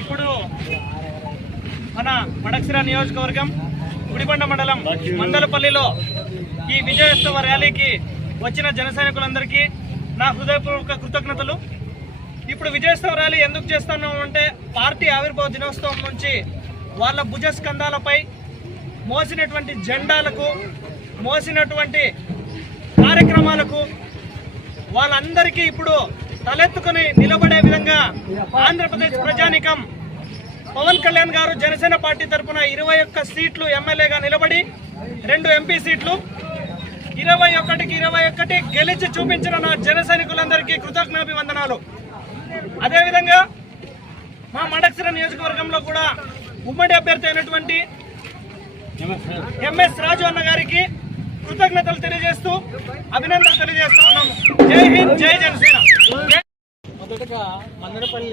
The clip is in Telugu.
ఇప్పుడు మన మడక్సిర నియోజకవర్గం గుడిబండ మండలం మందలపల్లిలో ఈ విజయోత్సవ ర్యాలీకి వచ్చిన జన సైనికులందరికీ నా హృదయపూర్వక కృతజ్ఞతలు. ఇప్పుడు విజయోత్సవ ర్యాలీ ఎందుకు చేస్తున్నాము అంటే, పార్టీ ఆవిర్భావ దినోత్సవం నుంచి వాళ్ళ భుజస్కంధాలపై మోసినటువంటి జెండాలకు, మోసినటువంటి కార్యక్రమాలకు వాళ్ళందరికీ ఇప్పుడు తలెత్తుకుని నిలబడే విధంగా ఆంధ్రప్రదేశ్ ప్రజానీకం పవన్ కళ్యాణ్ గారు జనసేన పార్టీ తరఫున 21 సీట్లు ఎమ్మెల్యేగా నిలబడి 2 ఎంపీ సీట్లు 21కి 21 గెలిచి చూపించిన నా జన సైనికులందరికీ కృతజ్ఞాభివందనాలు. అదేవిధంగా మా మడక్సిర నియోజకవర్గంలో కూడా ఉమ్మడి అభ్యర్థి అయినటువంటి ఎంఎస్ రాజు అన్న గారికి కృతజ్ఞతలు తెలియజేస్తూ అభినందనలు తెలియజేస్తూ ఉన్నాము. జై హింద్, జై జనసేన. మొదటగా మందలపల్లి